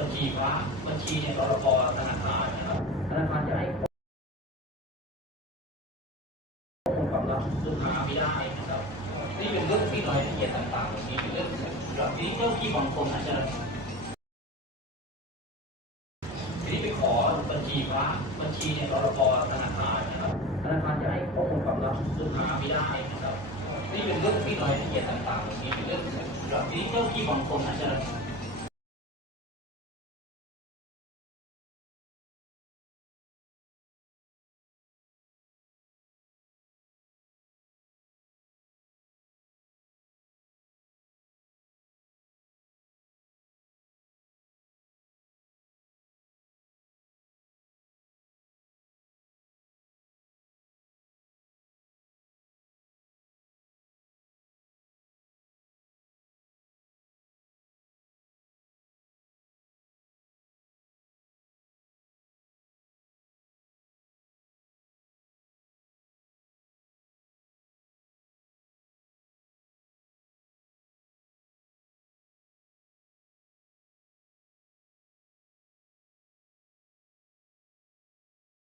บัญชีฟ้าบัญชีเนี่ยรปธนาคารนะครับธนาคารจะให้ข้อมูลความลับลูกค้าไม่ได้นะครับนี่เป็นเรื่องที่รายละเอียดต่างๆมีอยู่เรื่องแบงบนี้เจ้าที่บางคนอาจจะทีนี้ไปขอบัญชีฟ้าบัญชีเนี่ยรปธนาคารนะครับธนาคารจะให้ข้อมูลความลับลูกค้าไม่ได้นะครับนี่เป็นเรื่องที่รายละเอียดต่างๆมีอยู่เรื่องแบงบนี้เจ้าที่บางคนอาจจะ